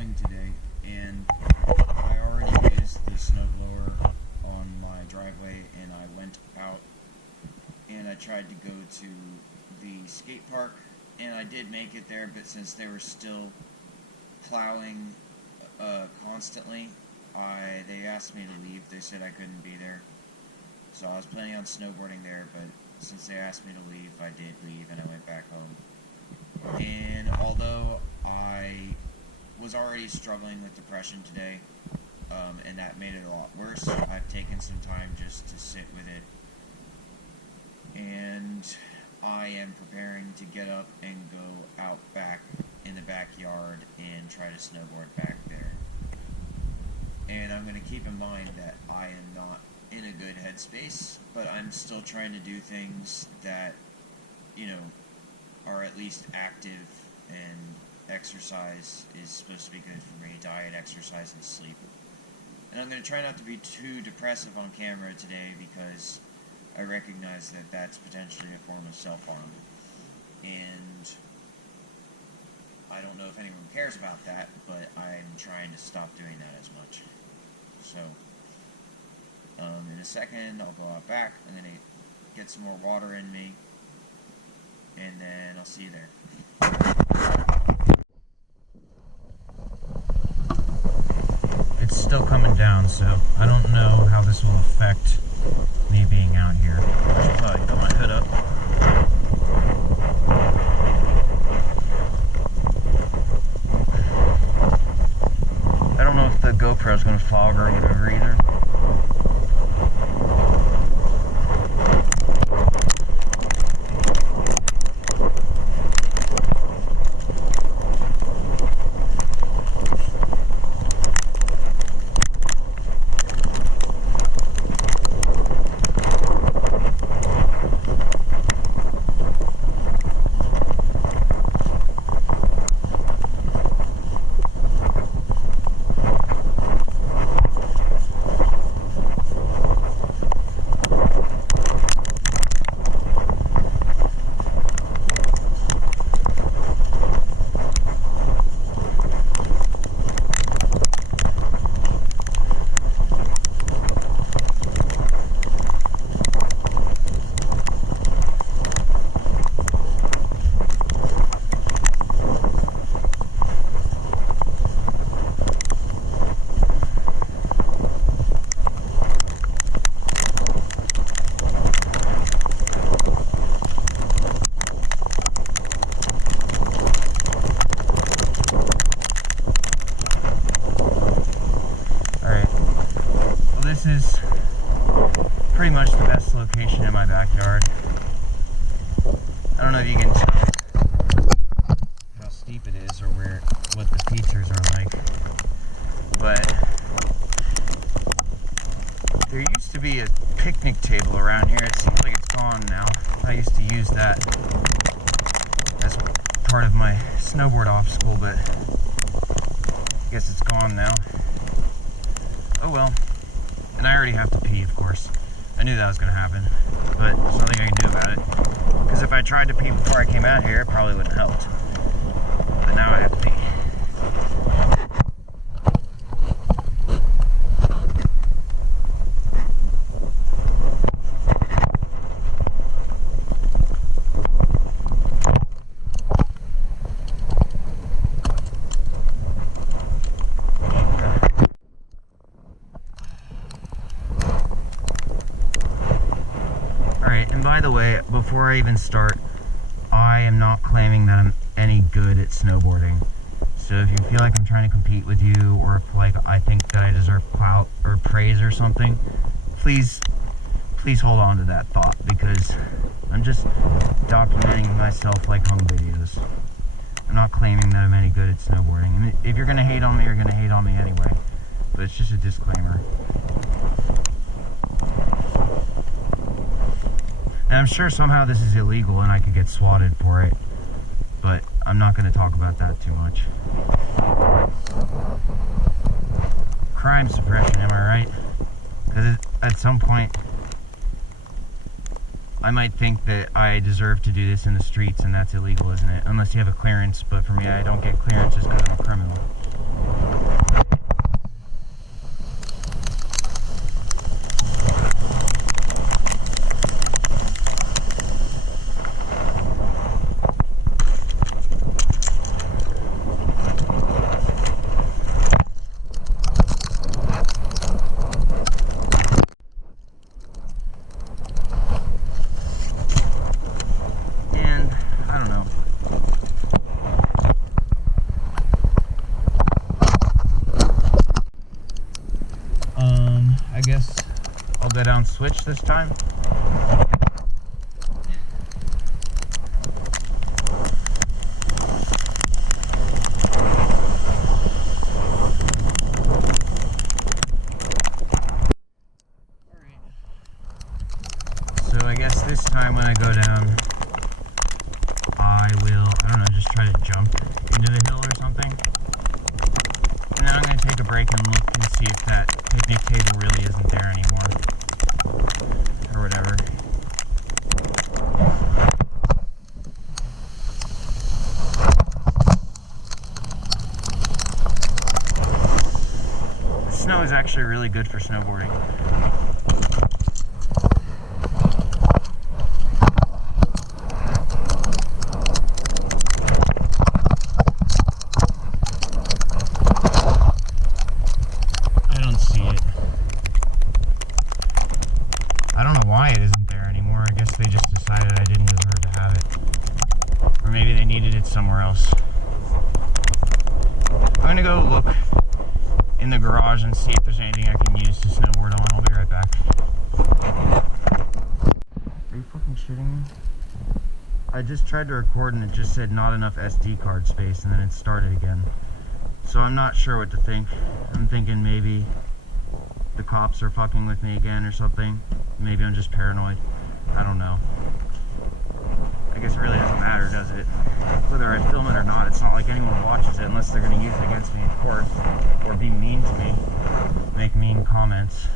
plowing today, and I already used the snowblower on my driveway, and I went out and I tried to go to the skate park, and I did make it there, but since they were still plowing constantly, they asked me to leave. They said I couldn't be there, so I was planning on snowboarding there, but since they asked me to leave, I did leave, and I went back home. And although I was already struggling with depression today, and that made it a lot worse, I've taken some time just to sit with it, and I am preparing to get up and go out back in the backyard and try to snowboard back there. And I'm going to keep in mind that I am not in a good headspace, but I'm still trying to do things that, you know, are at least active, and exercise is supposed to be good for me. Diet, exercise, and sleep. And I'm going to try not to be too depressive on camera today, because I recognize that that's potentially a form of self-harm. And I don't know if anyone cares about that, but I'm trying to stop doing that as much. So, in a second, I'll go out back. I'm going to get some more water in me, and then I'll see you there. It's still coming down, so I don't know how this will affect me being out here. I should probably put my hood up. I don't know if the GoPro is going to fog or whatever either. This is pretty much the best location in my backyard. I don't know if you can tell how steep it is or what the features are like, but there used to be a picnic table around here. It seems like it's gone now. I used to use that as part of my snowboard obstacle, but I guess it's gone now. Oh well. And I already have to pee, of course. I knew that was going to happen, but there's nothing I can do about it. Because if I tried to pee before I came out here, it probably wouldn't have helped. But now I have to pee. And by the way, before I even start, I am not claiming that I'm any good at snowboarding. So if you feel like I'm trying to compete with you, or if like I think that I deserve clout or praise or something, please hold on to that thought, because I'm just documenting myself like home videos. I'm not claiming that I'm any good at snowboarding. And if you're gonna hate on me, you're gonna hate on me anyway. But it's just a disclaimer. And I'm sure somehow this is illegal and I could get swatted for it, but I'm not going to talk about that too much. Crime suppression, am I right? Because at some point, I might think that I deserve to do this in the streets, and that's illegal, isn't it? Unless you have a clearance, but for me, I don't get clearances because I'm a criminal. switch this time? So I guess this time when I go down, I will, I don't know, just try to jump into the hill or something. And then I'm going to take a break and look and see if that picnic table really isn't there anymore. Or whatever. The snow is actually really good for snowboarding. I don't know why it isn't there anymore. I guess they just decided I didn't deserve to have it. Or maybe they needed it somewhere else. I'm gonna go look in the garage and see if there's anything I can use to snowboard on. I'll be right back. Are you fucking shitting me? I just tried to record and it just said not enough SD card space and then it started again. So I'm not sure what to think. I'm thinking maybe the cops are fucking with me again or something. Maybe I'm just paranoid. I don't know. I guess it really doesn't matter, does it? Whether I film it or not, it's not like anyone watches it unless they're going to use it against me in court or be mean to me, make mean comments.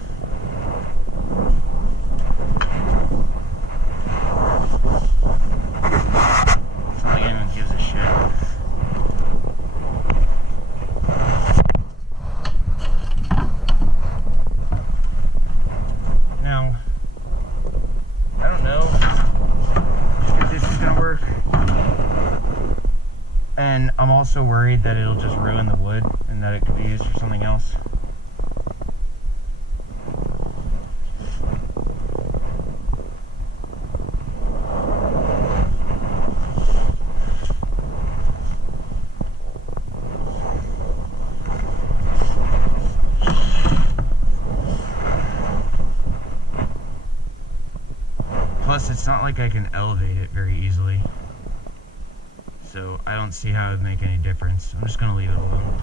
It's not like anyone gives a shit. Now, I don't know if this is gonna work, and I'm also worried that it'll just ruin the wood and that it could be used for something else. Plus, it's not like I can elevate it very easily. So I don't see how it would make any difference. I'm just going to leave it alone.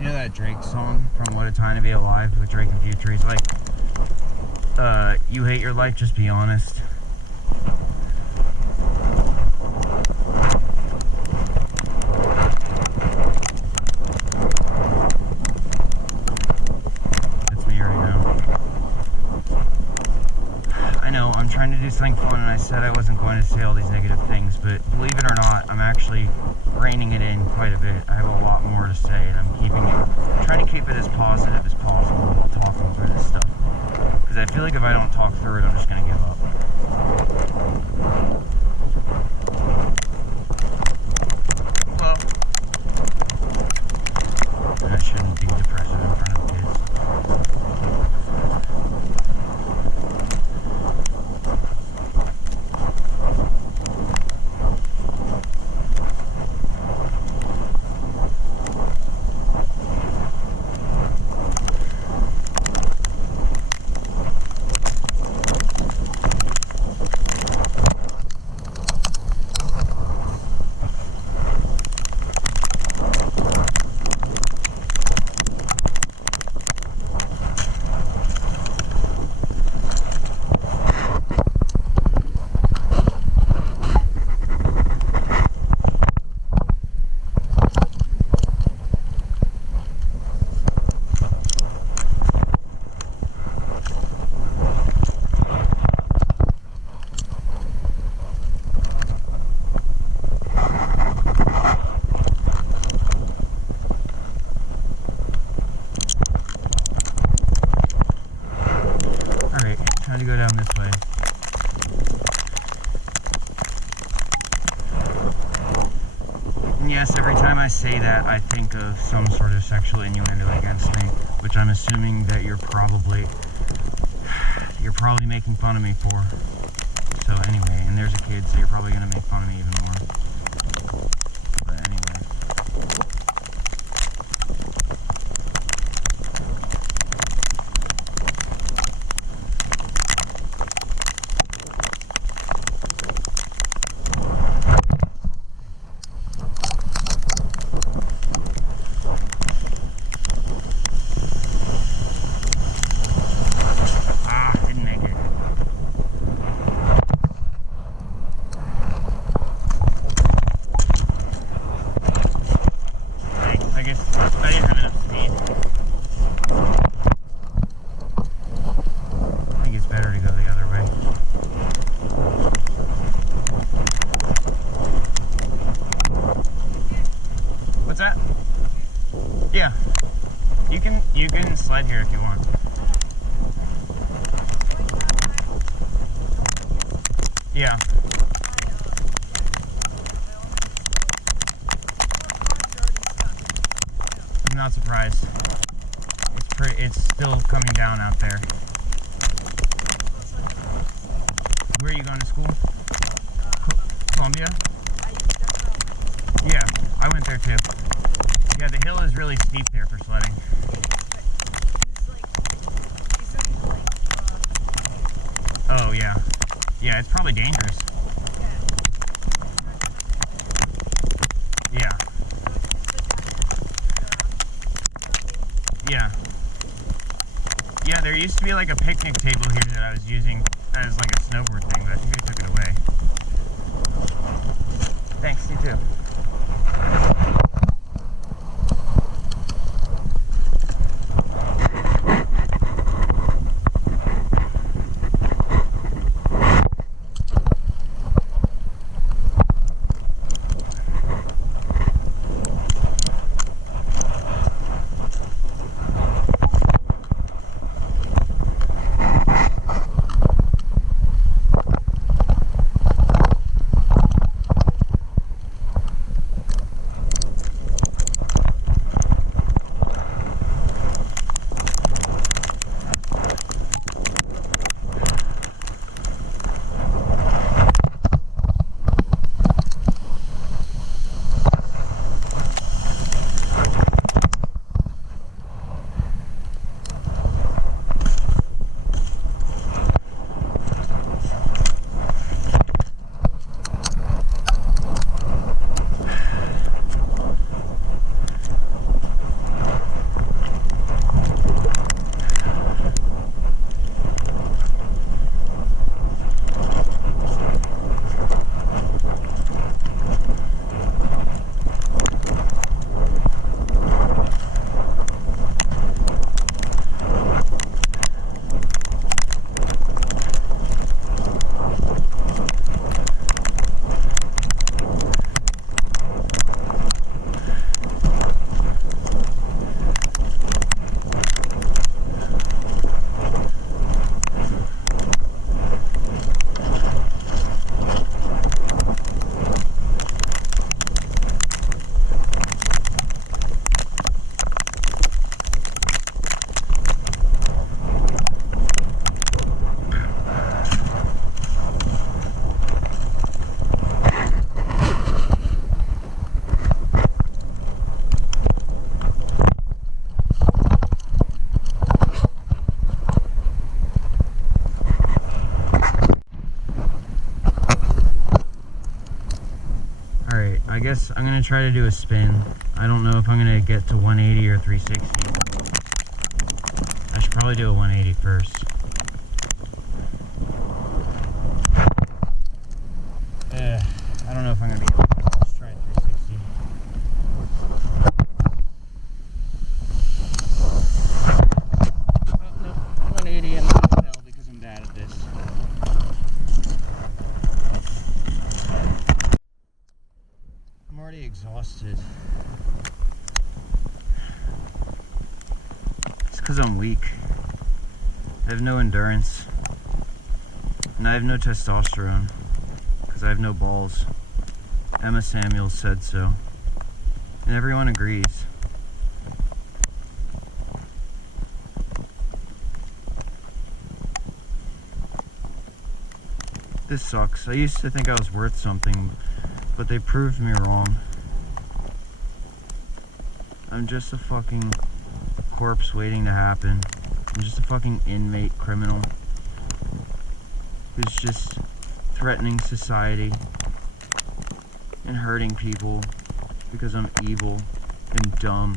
You know that Drake song from What a Time to Be Alive with Drake and Future? He's like, you hate your life, just be honest. I'm trying to do something fun and I said I wasn't going to say all these negative things, but believe it or not, I'm actually reining it in quite a bit. I have a lot more to say and I'm trying to keep it as positive as possible while talking through this stuff. Because I feel like if I don't talk through it, I'm just going to give up. Well, I shouldn't be depressive in front of kids. Time to go down this way. And yes, every time I say that, I think of some sort of sexual innuendo against me, which I'm assuming that you're probably making fun of me for. So anyway, and there's a kid, so you're probably going to make fun of me even more. But anyway. you can sled here if you want. Yeah. I'm not surprised. It's still coming down out there. Where are you going to school? Columbia? Yeah, I went there too. Yeah, the hill is really steep there for sledding. Oh yeah. Yeah, it's probably dangerous. Yeah. Yeah. Yeah, there used to be like a picnic table here that I was using as like a snowboard thing, but I think I took it away. Thanks, you too. I guess I'm gonna try to do a spin. I don't know if I'm gonna get to 180 or 360. I should probably do a 180 first. I don't know if I'm gonna be able to. Let's try 360. Oh, no, 180 and I'll fail because I'm bad at this. I'm already exhausted. It's because I'm weak. I have no endurance. And I have no testosterone. Because I have no balls. Emma Samuels said so. And everyone agrees. This sucks. I used to think I was worth something, but they proved me wrong. I'm just a fucking corpse waiting to happen. I'm just a fucking inmate criminal who's just threatening society and hurting people because I'm evil and dumb.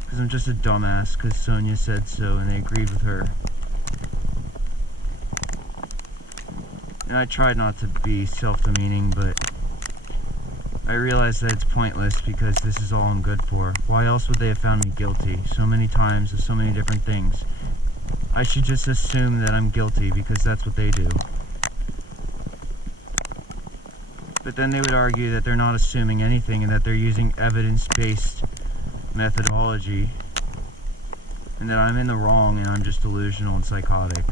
Because I'm just a dumbass because Sonia said so and they agreed with her. And I tried not to be self-demeaning, but I realized that it's pointless because this is all I'm good for. Why else would they have found me guilty so many times of so many different things? I should just assume that I'm guilty because that's what they do. But then they would argue that they're not assuming anything and that they're using evidence-based methodology and that I'm in the wrong and I'm just delusional and psychotic.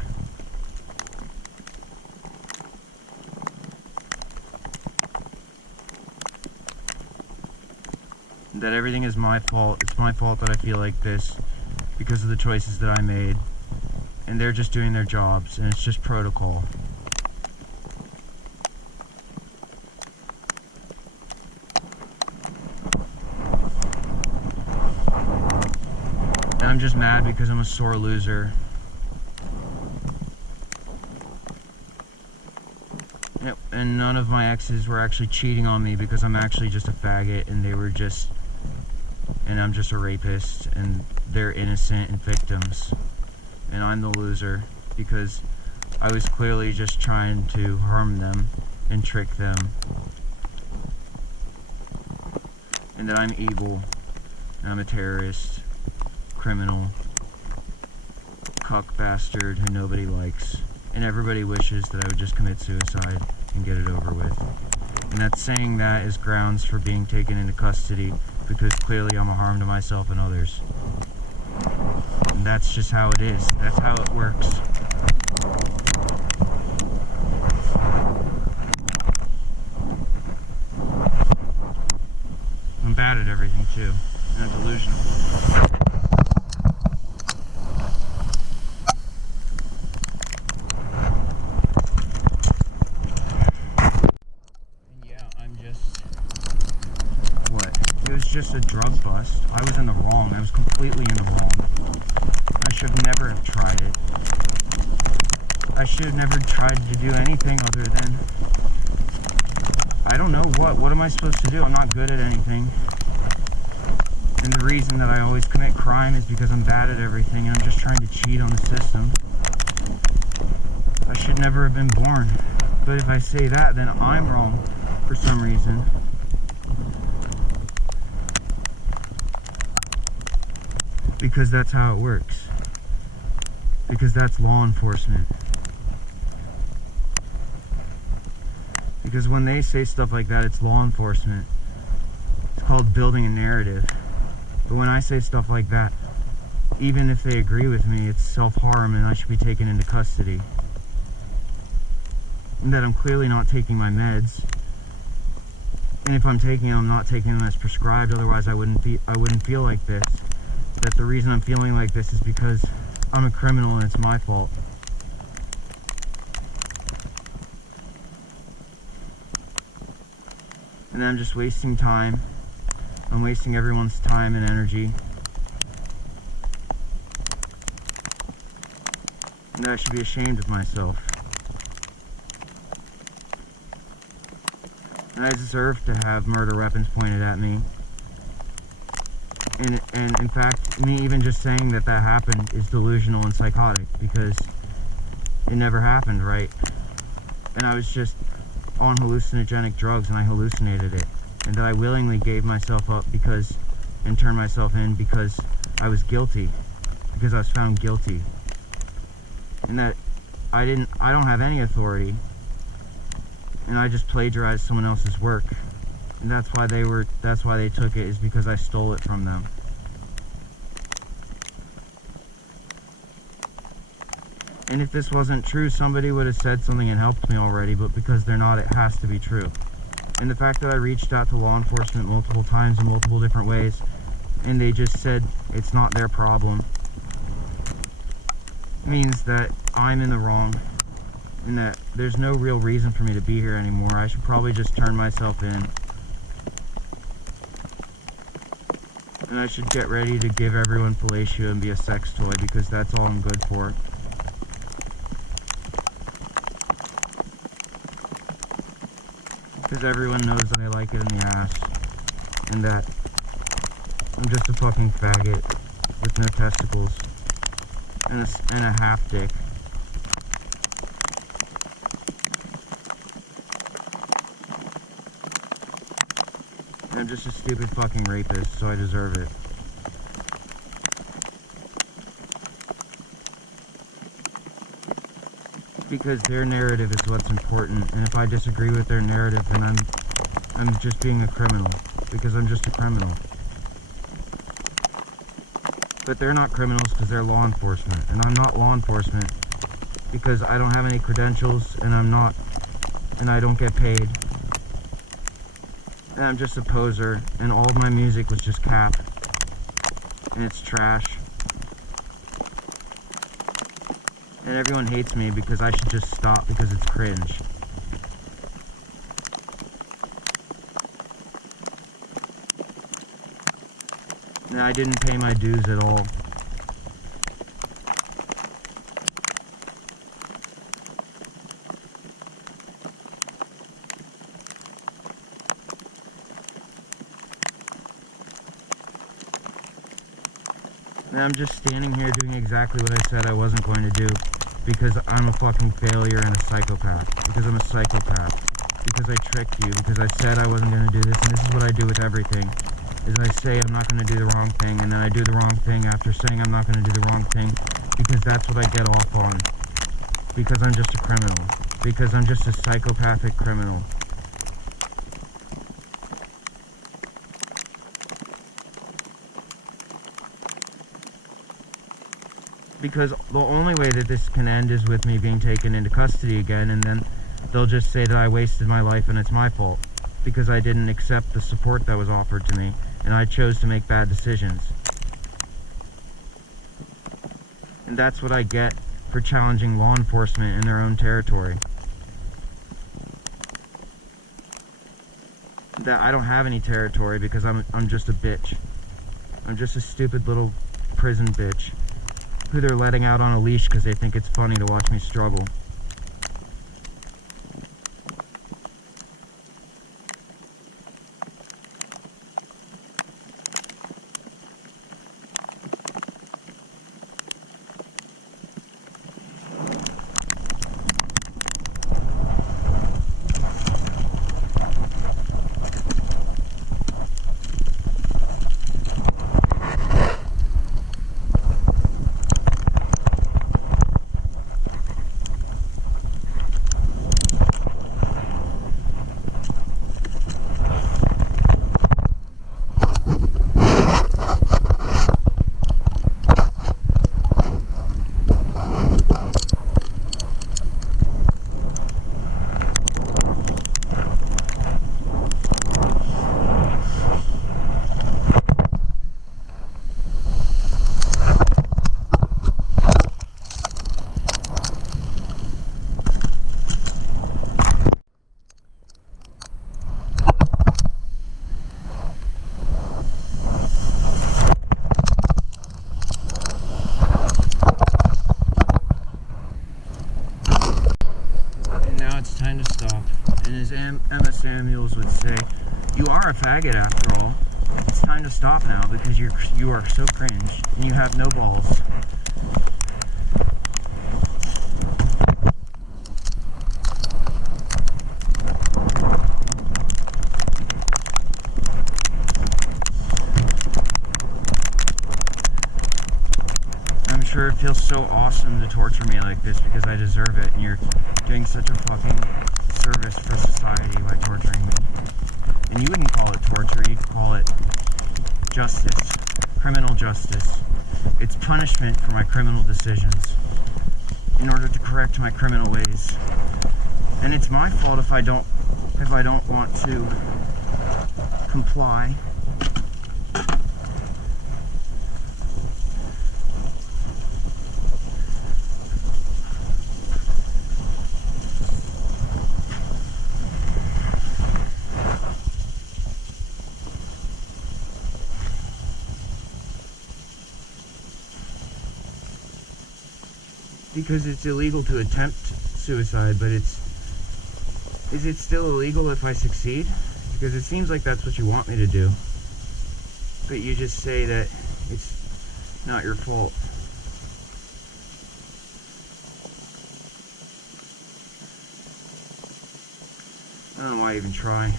That everything is my fault. It's my fault that I feel like this because of the choices that I made, and they're just doing their jobs, and it's just protocol. And I'm just mad because I'm a sore loser. Yep, and none of my exes were actually cheating on me because I'm actually just a faggot, and they were just, and I'm just a rapist, and they're innocent and victims. And I'm the loser because I was clearly just trying to harm them and trick them. And that I'm evil, and I'm a terrorist, criminal, cuck bastard who nobody likes. And everybody wishes that I would just commit suicide and get it over with. And that saying that is grounds for being taken into custody because clearly I'm a harm to myself and others. And that's just how it is. That's how it works. I'm bad at everything too, and I'm delusional. It was just a drug bust. I was in the wrong. I was completely in the wrong. I should never have tried it. I should have never tried to do anything other than... I don't know what. What am I supposed to do? I'm not good at anything. And the reason that I always commit crime is because I'm bad at everything and I'm just trying to cheat on the system. I should never have been born. But if I say that, then I'm wrong for some reason. Because that's how it works. Because that's law enforcement. Because when they say stuff like that, it's law enforcement. It's called building a narrative. But when I say stuff like that, even if they agree with me, it's self-harm and I should be taken into custody. And that I'm clearly not taking my meds. And if I'm taking them, I'm not taking them as prescribed, otherwise I wouldn't feel like this. That the reason I'm feeling like this is because I'm a criminal and it's my fault. And I'm just wasting time. I'm wasting everyone's time and energy. And I should be ashamed of myself. And I deserve to have murder weapons pointed at me. And in fact, me even just saying that that happened is delusional and psychotic because it never happened, right? And I was just on hallucinogenic drugs and I hallucinated it. And that I willingly gave myself up and turned myself in because I was guilty. Because I was found guilty. And that I don't have any authority. And I just plagiarized someone else's work. And that's why they took it, is because I stole it from them. And if this wasn't true, somebody would have said something and helped me already, but because they're not, it has to be true. And the fact that I reached out to law enforcement multiple times in multiple different ways, and they just said it's not their problem, means that I'm in the wrong. And that there's no real reason for me to be here anymore. I should probably just turn myself in. And I should get ready to give everyone fellatio and be a sex toy because that's all I'm good for. Because everyone knows that I like it in the ass. And that I'm just a fucking faggot with no testicles. And a half dick. I'm just a stupid fucking rapist, so I deserve it. Because their narrative is what's important, and if I disagree with their narrative, then I'm just being a criminal. Because I'm just a criminal. But they're not criminals because they're law enforcement. And I'm not law enforcement because I don't have any credentials and I don't get paid. And I'm just a poser, and all of my music was just cap. And it's trash. And everyone hates me because I should just stop because it's cringe. And I didn't pay my dues at all. And I'm just standing here doing exactly what I said I wasn't going to do because I'm a fucking failure and a psychopath. Because I'm a psychopath. Because I tricked you. Because I said I wasn't going to do this. And this is what I do with everything. Is I say I'm not going to do the wrong thing, and then I do the wrong thing after saying I'm not going to do the wrong thing. Because that's what I get off on. Because I'm just a criminal. Because I'm just a psychopathic criminal. Because the only way that this can end is with me being taken into custody again, and then they'll just say that I wasted my life and it's my fault because I didn't accept the support that was offered to me and I chose to make bad decisions. And that's what I get for challenging law enforcement in their own territory. That I don't have any territory because I'm just a bitch. I'm just a stupid little prison bitch who they're letting out on a leash because they think it's funny to watch me struggle. Time to stop. And as Emma Samuels would say, you are a faggot after all. It's time to stop now because you are so cringe and you have no balls. I'm sure it feels so awesome to torture me like this because I deserve it, and you're doing such a fucking service for society by torturing me. And you wouldn't call it torture, you'd call it justice. Criminal justice. It's punishment for my criminal decisions in order to correct my criminal ways. And it's my fault if I don't want to comply. Because it's illegal to attempt suicide, but is it still illegal if I succeed? Because it seems like that's what you want me to do. But you just say that it's not your fault. I don't know why I even try.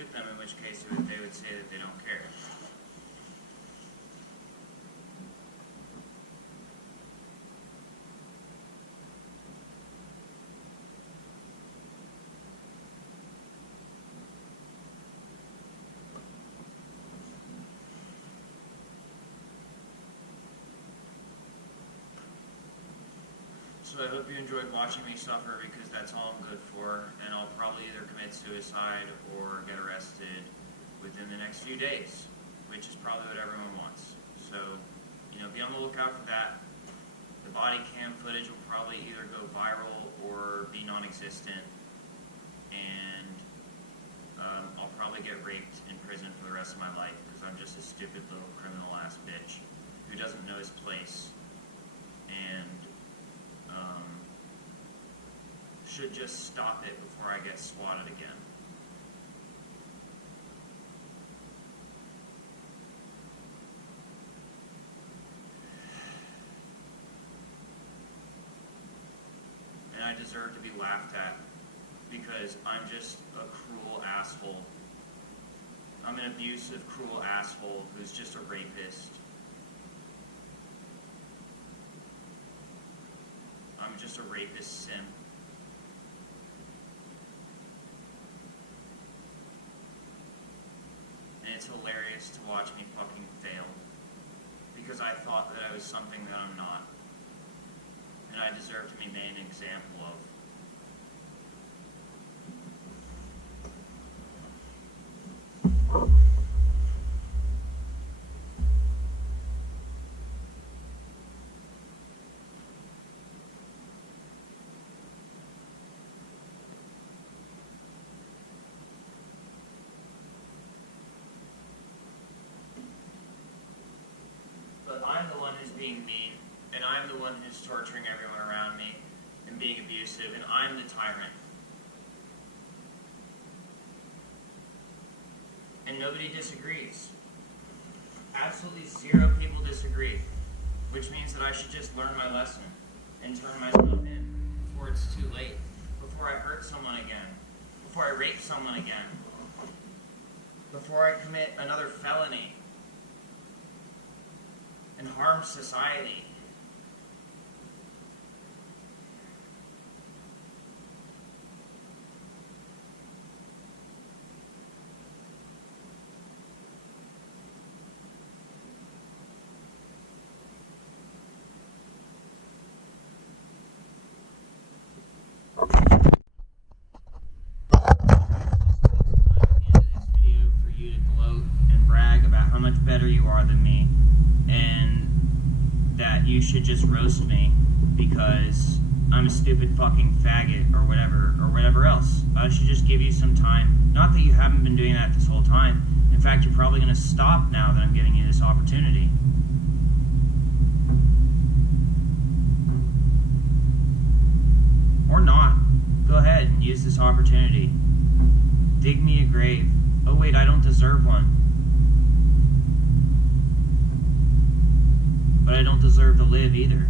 suit them, in which case they would say that they don't care. So I hope you enjoyed watching me suffer, because that's all I'm good for, and I'll probably either commit suicide or get arrested within the next few days, which is probably what everyone wants. So, you know, be on the lookout for that. The body cam footage will probably either go viral or be non-existent, and I'll probably get raped in prison for the rest of my life, because I'm just a stupid little criminal-ass bitch who doesn't know his place, and should just stop it before I get swatted again. And I deserve to be laughed at, because I'm just a cruel asshole. I'm an abusive, cruel asshole who's just a rapist. I'm just a rapist simp. And it's hilarious to watch me fucking fail, because I thought that I was something that I'm not, and I deserve to be made an example of. But I'm the one who's being mean, and I'm the one who's torturing everyone around me and being abusive, and I'm the tyrant. And nobody disagrees. Absolutely zero people disagree, which means that I should just learn my lesson and turn myself in before it's too late, before I hurt someone again, before I rape someone again, before I commit another felony and harm society. Better you are than me, and that you should just roast me because I'm a stupid fucking faggot or whatever else. I should just give you some time. Not that you haven't been doing that this whole time. In fact, you're probably going to stop now that I'm giving you this opportunity. Or not. Go ahead and use this opportunity. Dig me a grave. Oh wait, I don't deserve one. But I don't deserve to live either.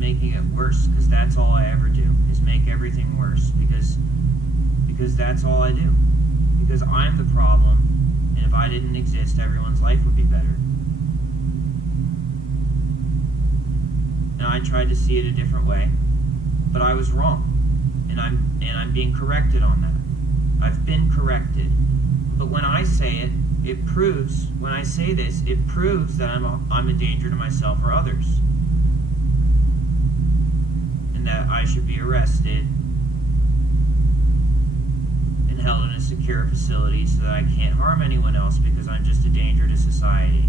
making it worse, because that's all I ever do, is make everything worse, because that's all I do. Because I'm the problem, and if I didn't exist, everyone's life would be better. And I tried to see it a different way, but I was wrong, and I'm being corrected on that. I've been corrected, but when I say it, it proves. When I say this, it proves that I'm a danger to myself or others, and that I should be arrested and held in a secure facility so that I can't harm anyone else because I'm just a danger to society.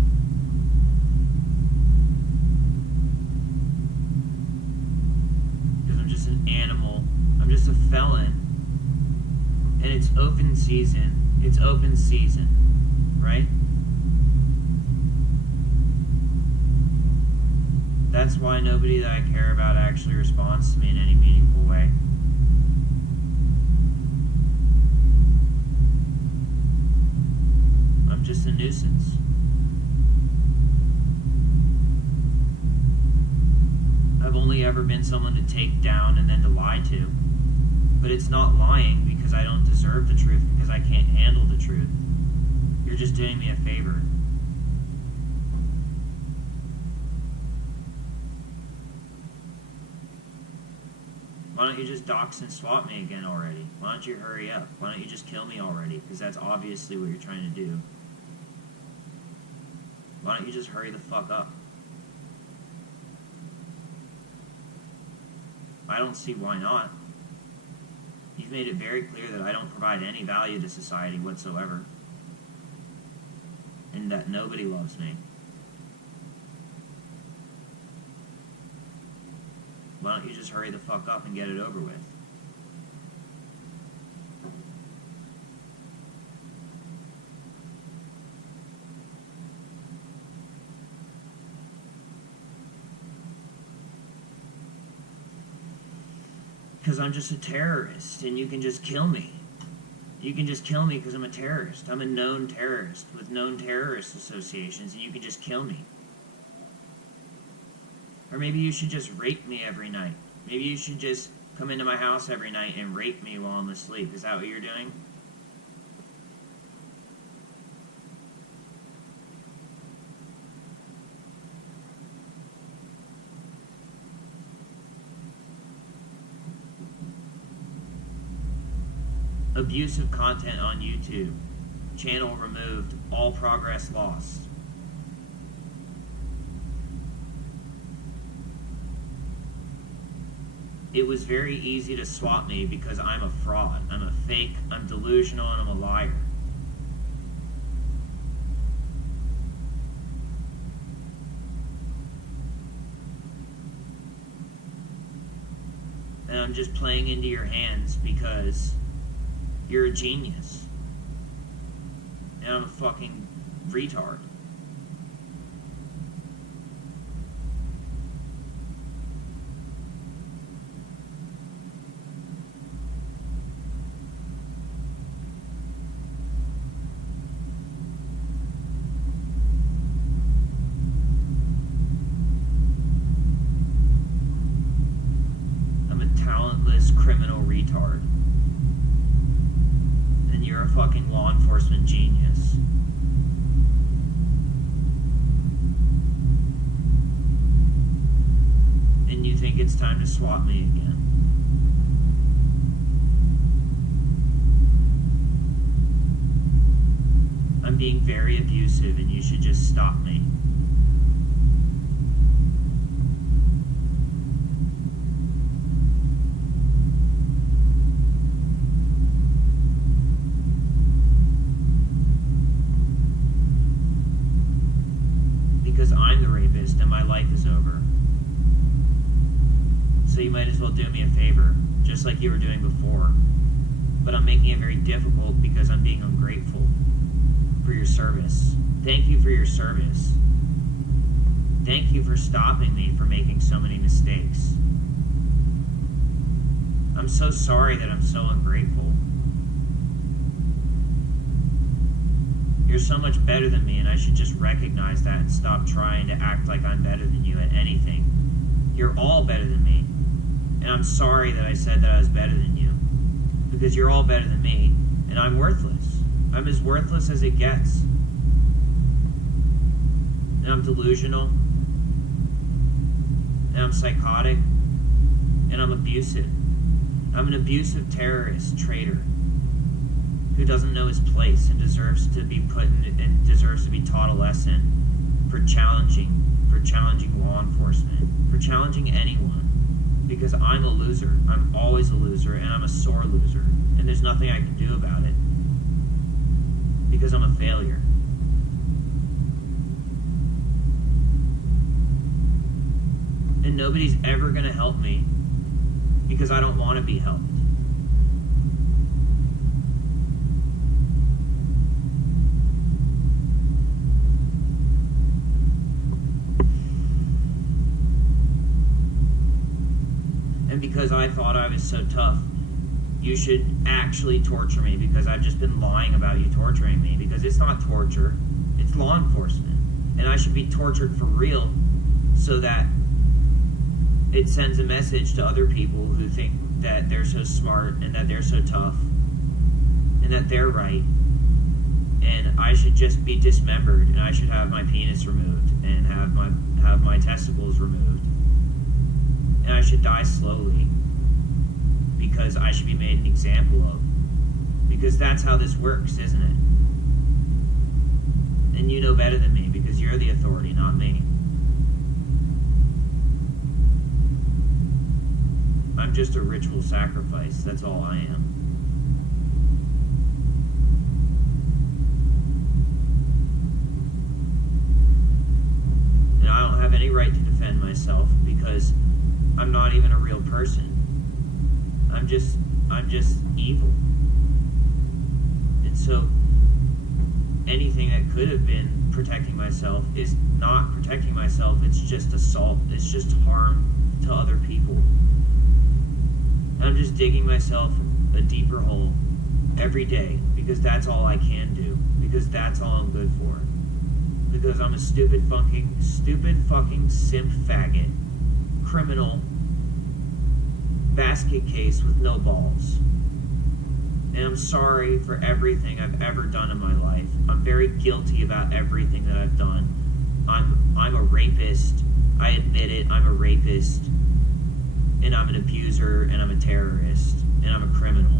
Just an animal. I'm just a felon. And it's open season. It's open season. Right? That's why nobody that I care about actually responds to me in any meaningful way. I'm just a nuisance. I've only ever been someone to take down and then to lie to. But it's not lying because I don't deserve the truth, because I can't handle the truth. You're just doing me a favor. Why don't you just dox and swap me again already? Why don't you hurry up? Why don't you just kill me already? Because that's obviously what you're trying to do. Why don't you just hurry the fuck up? I don't see why not. You've made it very clear that I don't provide any value to society whatsoever. And that nobody loves me. Why don't you just hurry the fuck up and get it over with? Because I'm just a terrorist, and you can just kill me. You can just kill me because I'm a terrorist. I'm a known terrorist with known terrorist associations, and you can just kill me. Or maybe you should just rape me every night. Maybe you should just come into my house every night and rape me while I'm asleep. Is that what you're doing? Abusive content on YouTube. Channel removed. All progress lost. It was very easy to swap me because I'm a fraud. I'm a fake. I'm delusional, and I'm a liar. And I'm just playing into your hands because you're a genius. And I'm a fucking retard. I'm a talentless criminal retard. You're a fucking law enforcement genius. And you think it's time to swap me again. I'm being very abusive, and you should just stop me. Because I'm the rapist and my life is over. So you might as well do me a favor, just like you were doing before. But I'm making it very difficult because I'm being ungrateful for your service. Thank you for your service. Thank you for stopping me from making so many mistakes. I'm so sorry that I'm so ungrateful. You're so much better than me, and I should just recognize that and stop trying to act like I'm better than you at anything. You're all better than me. And I'm sorry that I said that I was better than you. Because you're all better than me, and I'm worthless. I'm as worthless as it gets. And I'm delusional. And I'm psychotic. And I'm abusive. I'm an abusive terrorist, traitor, who doesn't know his place and deserves to be taught a lesson for challenging law enforcement, for challenging anyone. Because I'm a loser. I'm always a loser, and I'm a sore loser. And there's nothing I can do about it. Because I'm a failure. And nobody's ever going to help me because I don't want to be helped. And because I thought I was so tough, you should actually torture me because I've just been lying about you torturing me. Because it's not torture, it's law enforcement. And I should be tortured for real so that it sends a message to other people who think that they're so smart and that they're so tough and that they're right. And I should just be dismembered, and I should have my penis removed and have my testicles removed. And I should die slowly because I should be made an example of. Because that's how this works, isn't it? And you know better than me because you're the authority, not me. I'm just a ritual sacrifice, that's all I am. And I don't have any right to defend myself because I'm not even a real person. I'm just evil. And so anything that could have been protecting myself is not protecting myself, it's just assault. It's just harm to other people. I'm just digging myself a deeper hole every day because that's all I can do. Because that's all I'm good for. Because I'm a stupid fucking simp faggot, criminal, basket case with no balls. And I'm sorry for everything I've ever done in my life. I'm very guilty about everything that I've done. I'm a rapist. I admit it, I'm a rapist. And I'm an abuser, and I'm a terrorist, and I'm a criminal.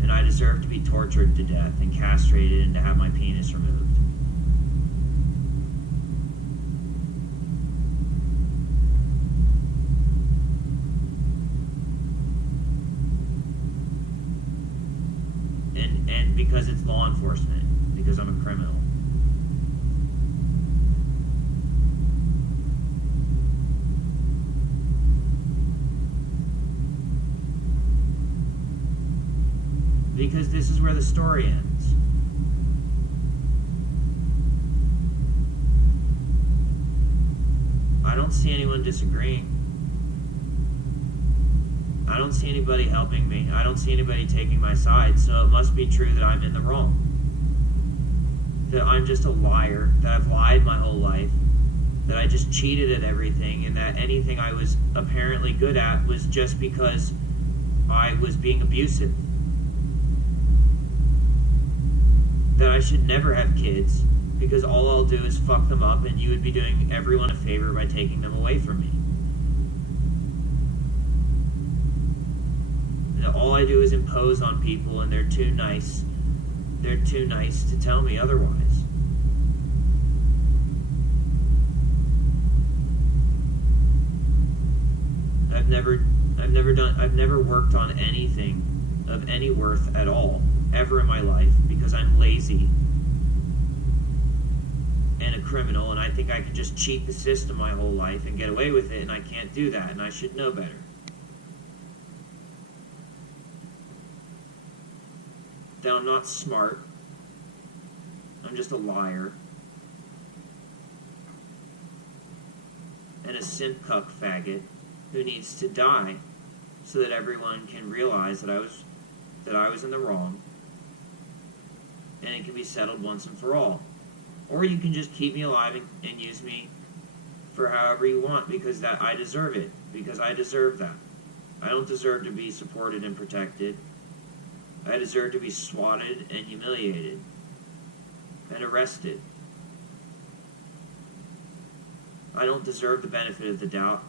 And I deserve to be tortured to death and castrated and to have my penis removed. And because it's law enforcement, because I'm a criminal. Because this is where the story ends. I don't see anyone disagreeing. I don't see anybody helping me. I don't see anybody taking my side, so it must be true that I'm in the wrong. That I'm just a liar, that I've lied my whole life, that I just cheated at everything, and that anything I was apparently good at was just because I was being abusive. That I should never have kids because all I'll do is fuck them up and you would be doing everyone a favor by taking them away from me. And all I do is impose on people and they're too nice to tell me otherwise. I've never worked on anything of any worth at all ever in my life because I'm lazy and a criminal, and I think I can just cheat the system my whole life and get away with it, and I can't do that, and I should know better. That I'm not smart. I'm just a liar. And a simp cuck faggot who needs to die so that everyone can realize that I was in the wrong, and it can be settled once and for all. Or you can just keep me alive and use me for however you want, because that I deserve it, because I deserve that. I don't deserve to be supported and protected. I deserve to be swatted and humiliated and arrested. I don't deserve the benefit of the doubt,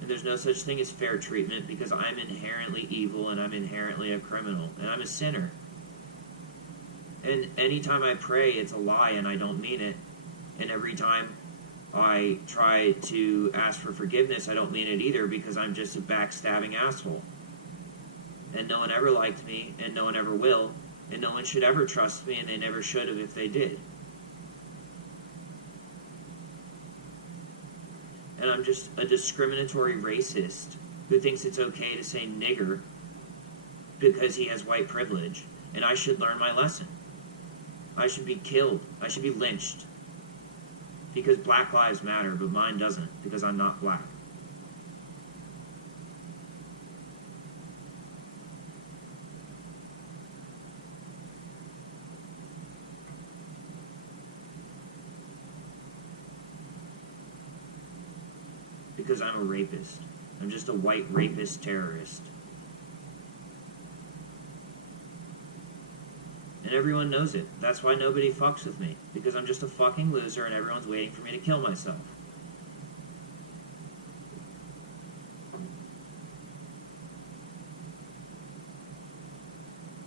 and there's no such thing as fair treatment, because I'm inherently evil and I'm inherently a criminal and I'm a sinner. And anytime I pray, it's a lie and I don't mean it. And every time I try to ask for forgiveness, I don't mean it either, because I'm just a backstabbing asshole. And no one ever liked me, and no one ever will, and no one should ever trust me, and they never should have if they did. And I'm just a discriminatory racist who thinks it's okay to say nigger because he has white privilege, and I should learn my lesson. I should be killed. I should be lynched. Because black lives matter, but mine doesn't, because I'm not black. Because I'm a rapist. I'm just a white rapist terrorist. And everyone knows it. That's why nobody fucks with me. Because I'm just a fucking loser and everyone's waiting for me to kill myself.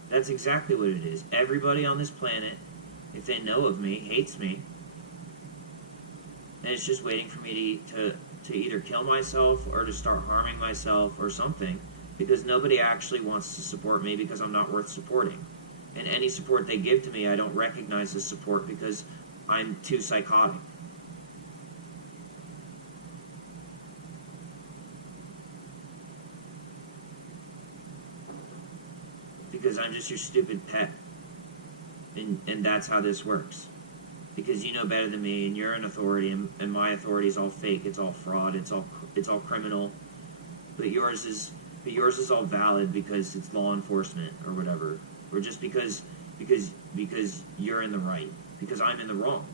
That's exactly what it is. Everybody on this planet, if they know of me, hates me. And it's just waiting for me to either kill myself or to start harming myself or something. Because nobody actually wants to support me, because I'm not worth supporting. And any support they give to me, I don't recognize as support because I'm too psychotic. Because I'm just your stupid pet. And that's how this works. Because you know better than me, and you're an authority, and my authority is all fake, it's all fraud, it's all criminal. But yours is all valid because it's law enforcement or whatever. Or just because you're in the right, because I'm in the wrong.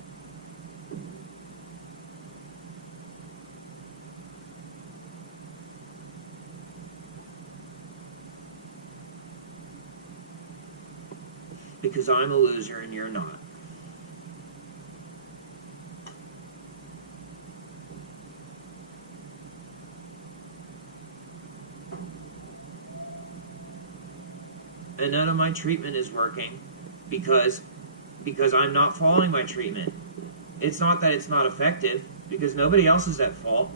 Because I'm a loser and you're not. And none of my treatment is working because I'm not following my treatment. It's not that it's not effective, because nobody else is at fault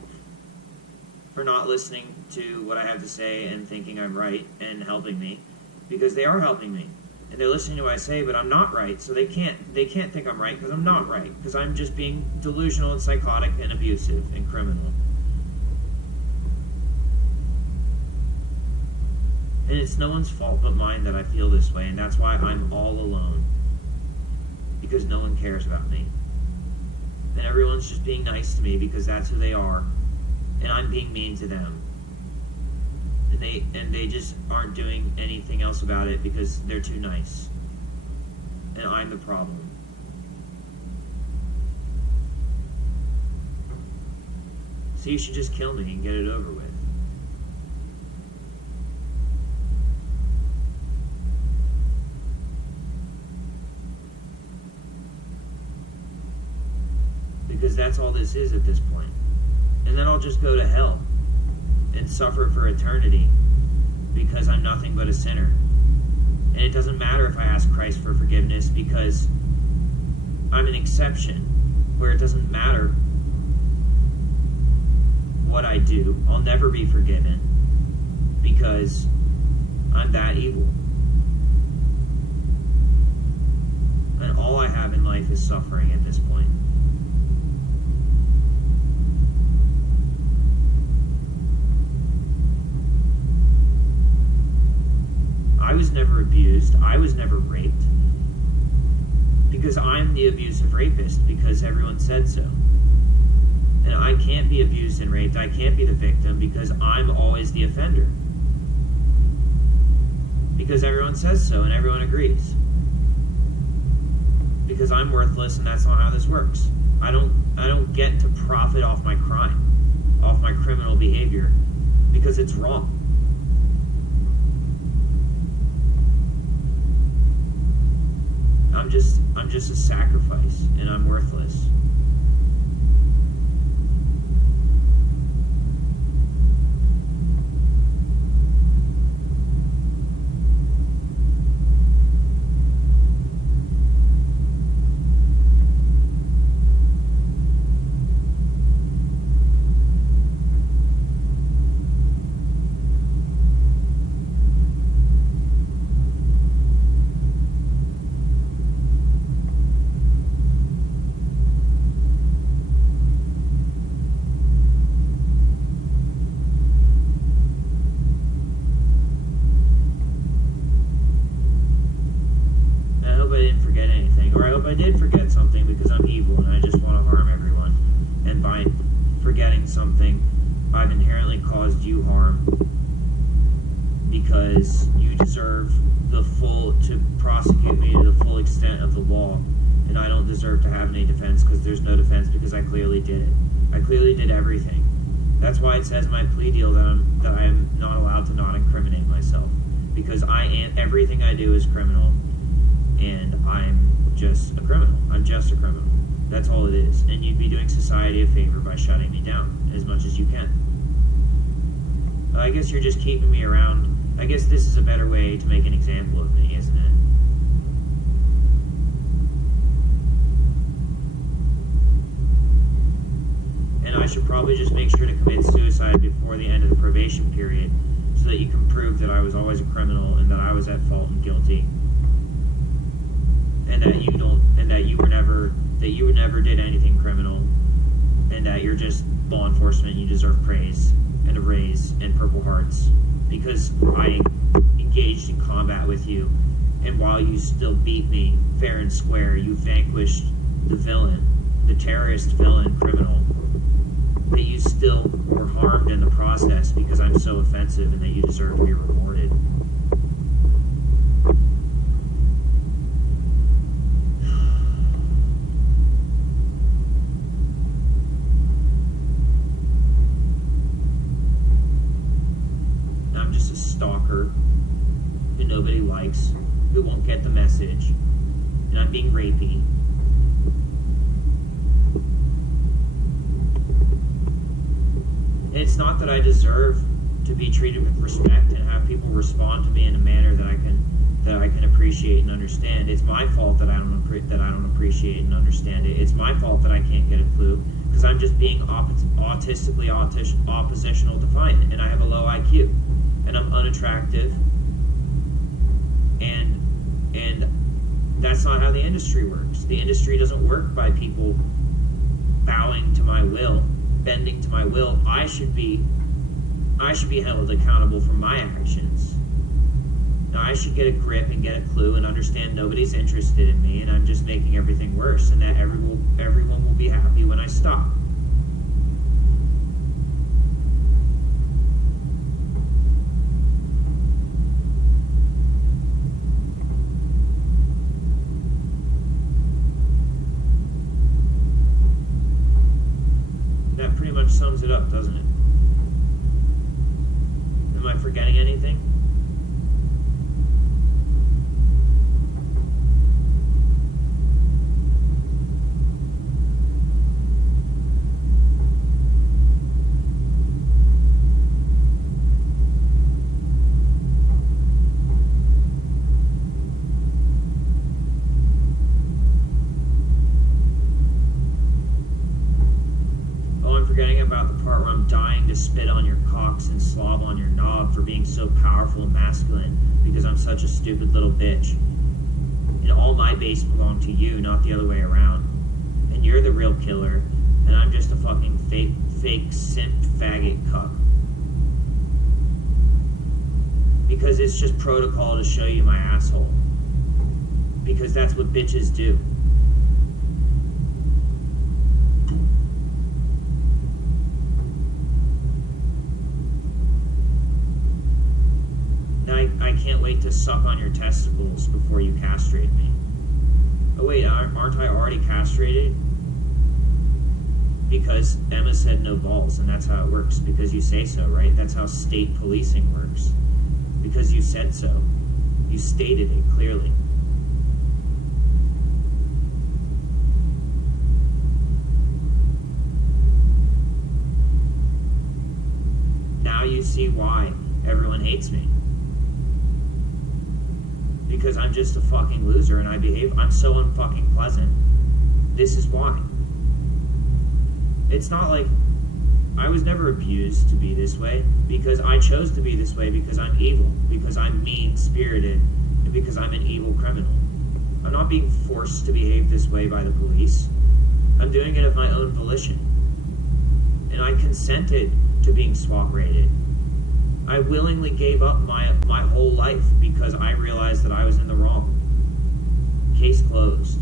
for not listening to what I have to say and thinking I'm right and helping me, because they are helping me. And they're listening to what I say, but I'm not right, so they can't think I'm right because I'm not right, because I'm just being delusional and psychotic and abusive and criminal. And it's no one's fault but mine that I feel this way, and that's why I'm all alone. Because no one cares about me. And everyone's just being nice to me because that's who they are. And I'm being mean to them. And they just aren't doing anything else about it because they're too nice. And I'm the problem. So you should just kill me and get it over with. Because that's all this is at this point. And then I'll just go to hell and suffer for eternity because I'm nothing but a sinner. And it doesn't matter if I ask Christ for forgiveness, because I'm an exception where it doesn't matter what I do. I'll never be forgiven because I'm that evil. And all I have in life is suffering at this point. I was never abused. I was never raped. Because I'm the abusive rapist, because everyone said so. And I can't be abused and raped. I can't be the victim because I'm always the offender. Because everyone says so and everyone agrees. Because I'm worthless and that's not how this works. I don't get to profit off my crime, off my criminal behavior, because it's wrong. I'm just a sacrifice, and I'm worthless. I did forget something because I'm evil and I just want to harm everyone. And by forgetting something, I've inherently caused you harm because you deserve to prosecute me to the full extent of the law, and I don't deserve to have any defense because there's no defense because I clearly did it. I clearly did everything. That's why it says in my plea deal that I am not allowed to not incriminate myself, because everything I do is criminal, and I'm just a criminal. I'm just a criminal. That's all it is. And you'd be doing society a favor by shutting me down as much as you can. I guess you're just keeping me around. I guess this is a better way to make an example of me, isn't it? And I should probably just make sure to commit suicide before the end of the probation period so that you can prove that I was always a criminal and that I was at fault and guilty. And that you never did anything criminal, and that you're just law enforcement. You deserve praise and a raise and Purple Hearts because I engaged in combat with you, and while you still beat me fair and square, you vanquished the villain, the terrorist villain criminal, that you still were harmed in the process because I'm so offensive, and that you deserve to be rewarded. Stalker who nobody likes, who won't get the message, and I'm being rapey. And it's not that I deserve to be treated with respect and have people respond to me in a manner that I can appreciate and understand. It's my fault that I don't appreciate and understand it. It's my fault that I can't get a clue because I'm just being autistically oppositional defiant, and I have a low IQ. And I'm unattractive, and that's not how the industry works. The industry doesn't work by people bowing to my will, bending to my will. I should be held accountable for my actions. Now I should get a grip and get a clue and understand nobody's interested in me, and I'm just making everything worse, and that everyone will be happy when I stop. That pretty much sums it up, doesn't it? Am I forgetting anything? Forgetting about the part where I'm dying to spit on your cocks and slob on your knob for being so powerful and masculine because I'm such a stupid little bitch. And all my base belong to you, not the other way around. And you're the real killer, and I'm just a fucking fake simp faggot cuck. Because it's just protocol to show you my asshole. Because that's what bitches do. I can't wait to suck on your testicles before you castrate me. Oh wait, aren't I already castrated? Because Emma said no balls, and that's how it works. Because you say so, right? That's how state policing works. Because you said so. You stated it clearly. Now you see why everyone hates me. Because I'm just a fucking loser and I'm so unfucking pleasant. This is why. It's not like I was never abused to be this way, because I chose to be this way because I'm evil, because I'm mean-spirited, and because I'm an evil criminal. I'm not being forced to behave this way by the police. I'm doing it of my own volition. And I consented to being SWAT raided. I willingly gave up my whole life because I realized that I was in the wrong. Case closed.